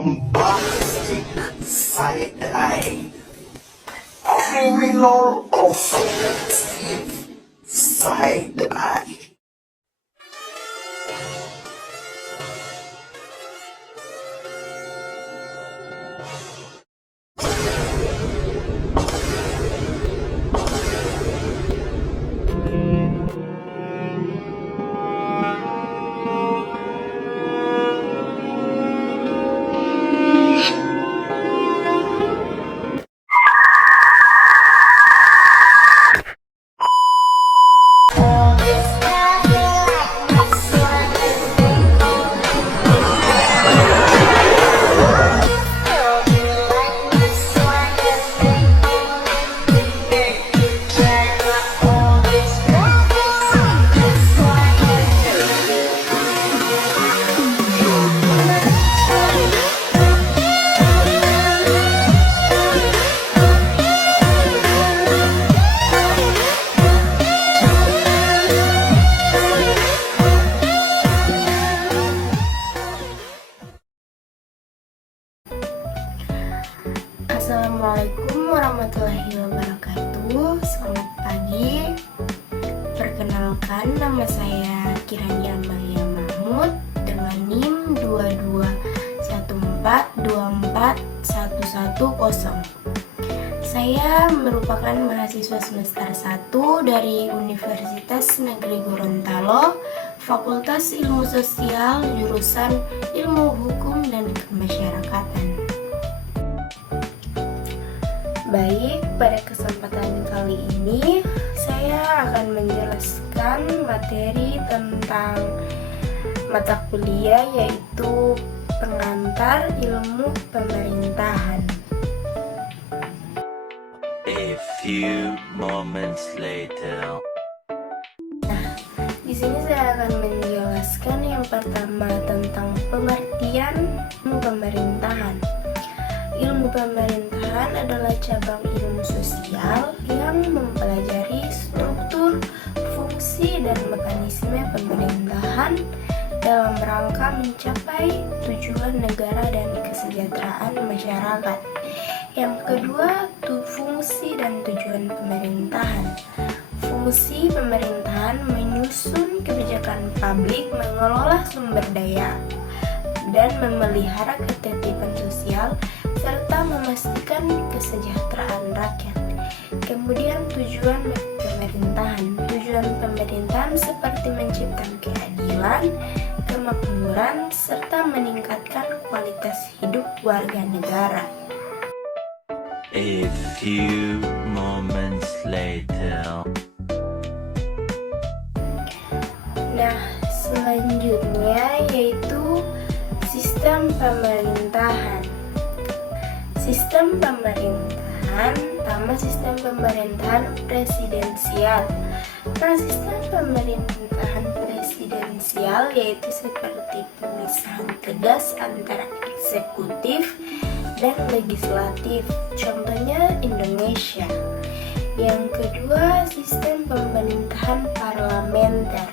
bombastic side eye, criminal offensive side eye. Assalamualaikum warahmatullahi wabarakatuh. Selamat pagi. Perkenalkan, nama saya Kirani Amalia Mahmud dengan NIM 2214241110. Saya merupakan mahasiswa semester 1 dari Universitas Negeri Gorontalo, Fakultas Ilmu Sosial, jurusan Ilmu Hukum dan Kemasyarakatan. Baik, pada kesempatan kali ini saya akan menjelaskan materi tentang mata kuliah yaitu Pengantar Ilmu Pemerintahan. A few moments later. Di sini saya akan menjelaskan yang pertama tentang pengertian ilmu pemerintahan. Ilmu pemerintahan adalah cabang ilmu sosial yang mempelajari struktur, fungsi, dan mekanisme pemerintahan dalam rangka mencapai tujuan negara dan kesejahteraan masyarakat. Yang kedua, fungsi dan tujuan pemerintahan. Fungsi pemerintahan menyusun kebijakan publik, mengelola sumber daya, dan memelihara ketertiban sosial serta memastikan kesejahteraan rakyat. Kemudian tujuan pemerintahan. Tujuan pemerintahan seperti menciptakan keadilan, kemakmuran, serta meningkatkan kualitas hidup warga negara. A few moments later. Nah, selanjutnya yaitu sistem pemerintahan. Sistem pemerintahan, pertama sistem pemerintahan presidensial. Nah, sistem pemerintahan presidensial yaitu seperti pemisahan tegas antara eksekutif dan legislatif. Contohnya Indonesia. Yang kedua, sistem pemerintahan parlementer.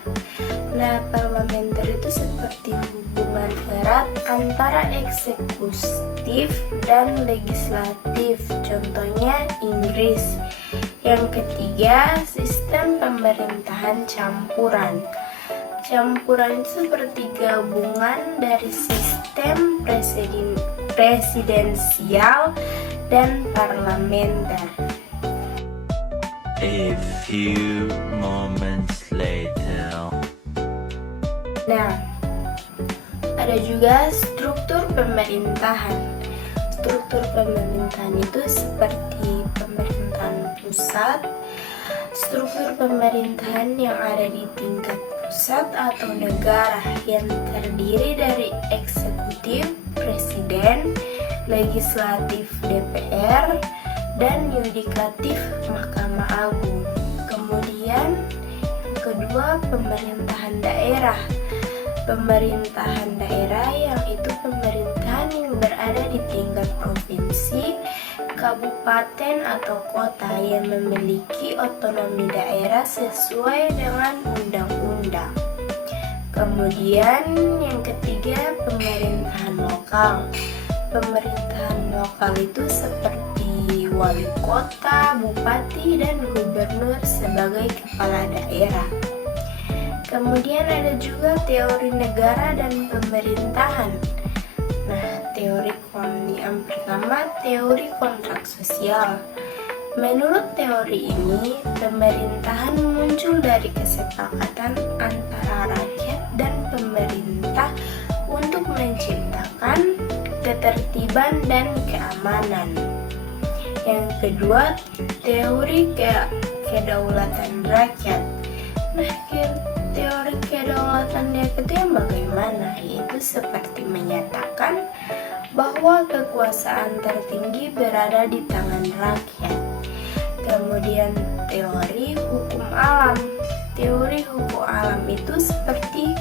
Nah, parlementer itu seperti hubungan erat antara eksekutif dan legislatif. Contohnya Inggris. Yang ketiga, sistem pemerintahan campuran. Campuran itu seperti gabungan dari sistem presidensial dan parlementer. A few moments later. Nah, ada juga struktur pemerintahan. Struktur pemerintahan itu seperti pemerintahan pusat, struktur pemerintahan yang ada di tingkat pusat atau negara yang terdiri dari eksekutif, presiden, legislatif DPR, dan yudikatif Mahkamah Agung. Kemudian yang kedua, pemerintahan daerah. Pemerintahan daerah yang itu pemerintahan yang berada di tingkat provinsi, kabupaten atau kota yang memiliki otonomi daerah sesuai dengan undang-undang. Kemudian yang ketiga, pemerintahan lokal. pemerintahan lokal itu seperti wali kota, bupati, dan gubernur sebagai kepala daerah. Kemudian ada juga teori negara dan pemerintahan. Nah, yang pertama, teori kontrak sosial. Menurut teori ini, pemerintahan muncul dari kesepakatan antara rakyat dan pemerintah untuk menciptakan ketertiban dan keamanan. Yang kedua, teori kedaulatan rakyat. Nah, teori kedaulatan rakyat itu yang bagaimana? Yaitu seperti menyatakan bahwa kekuasaan tertinggi berada di tangan rakyat. Kemudian teori hukum alam. Teori hukum alam itu seperti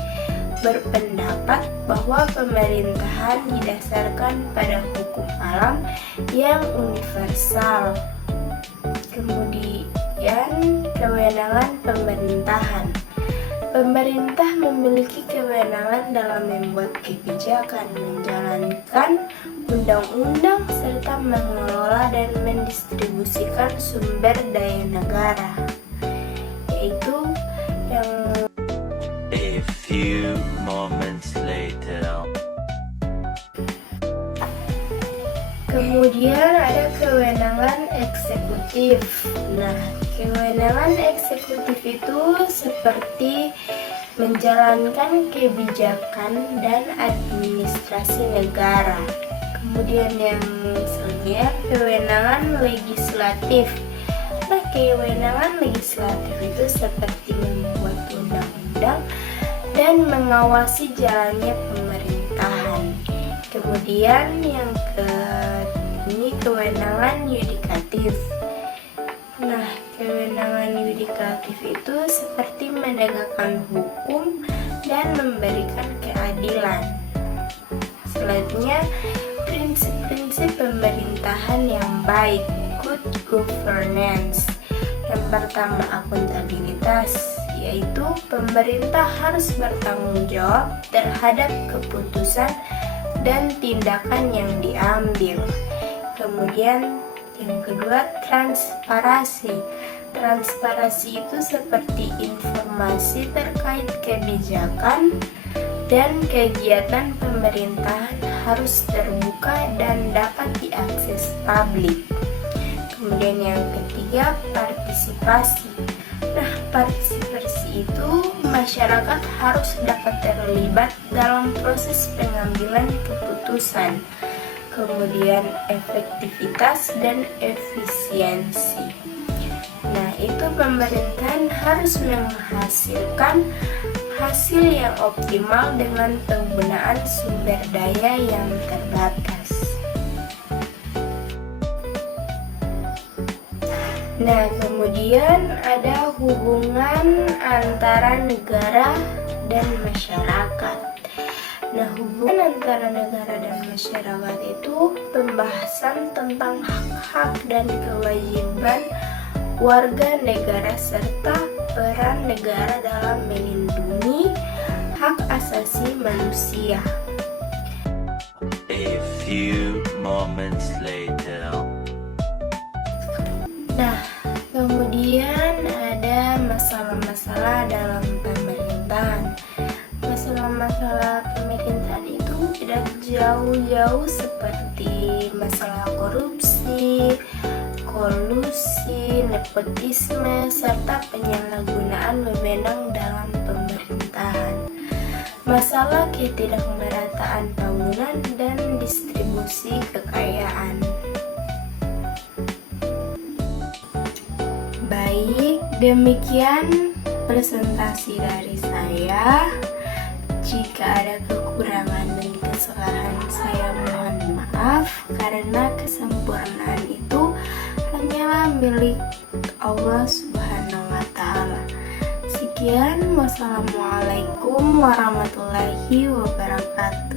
berpendapat bahwa pemerintahan didasarkan pada hukum alam yang universal. Kemudian kewenangan pemerintahan. Pemerintah memiliki kewenangan dalam membuat kebijakan, menjalankan undang-undang, serta mengelola dan mendistribusikan sumber daya negara, yaitu yang A few moments later. kemudian ada kewenangan eksekutif. Nah, kewenangan eksekutif itu seperti menjalankan kebijakan dan administrasi negara. Kemudian yang selanjutnya, kewenangan legislatif. Nah, kewenangan legislatif itu seperti membuat undang-undang dan mengawasi jalannya pemerintahan. Kemudian yang ini kewenangan yudikatif. Nah, kewenangan yudikatif itu seperti menegakkan hukum dan memberikan keadilan. Selanjutnya, prinsip-prinsip pemerintahan yang baik, good governance. Yang pertama, akuntabilitas, yaitu pemerintah harus bertanggung jawab terhadap keputusan dan tindakan yang diambil. Kemudian yang kedua, transparansi. Transparansi itu seperti informasi terkait kebijakan dan kegiatan pemerintahan harus terbuka dan dapat diakses publik. Kemudian yang ketiga, partisipasi. Nah, partisipasi itu masyarakat harus dapat terlibat dalam proses pengambilan keputusan. Kemudian efektivitas dan efisiensi. Nah, itu pemerintahan harus menghasilkan hasil yang optimal dengan penggunaan sumber daya yang terbatas. Nah, kemudian ada hubungan antara negara dan masyarakat. Nah, hubungan antara negara dan masyarakat itu pembahasan tentang hak-hak dan kewajiban warga negara serta peran negara dalam melindungi hak asasi manusia. A few moments later. Nah, kemudian ada masalah-masalah dalam pemerintahan. Masalah-masalah pemerintahan itu tidak jauh-jauh seperti masalah korupsi, kolusi, nepotisme, serta penyalahgunaan wewenang dalam pemerintahan. Masalah ketidakmerataan bangunan dan distribusi kekayaan. Baik, demikian presentasi dari saya. Jika ada kekurangan dan kesalahan, saya mohon maaf karena kesempurnaan itu hanyalah milik Allah Subhanahu wa Ta'ala. Sekian, wassalamualaikum warahmatullahi wabarakatuh.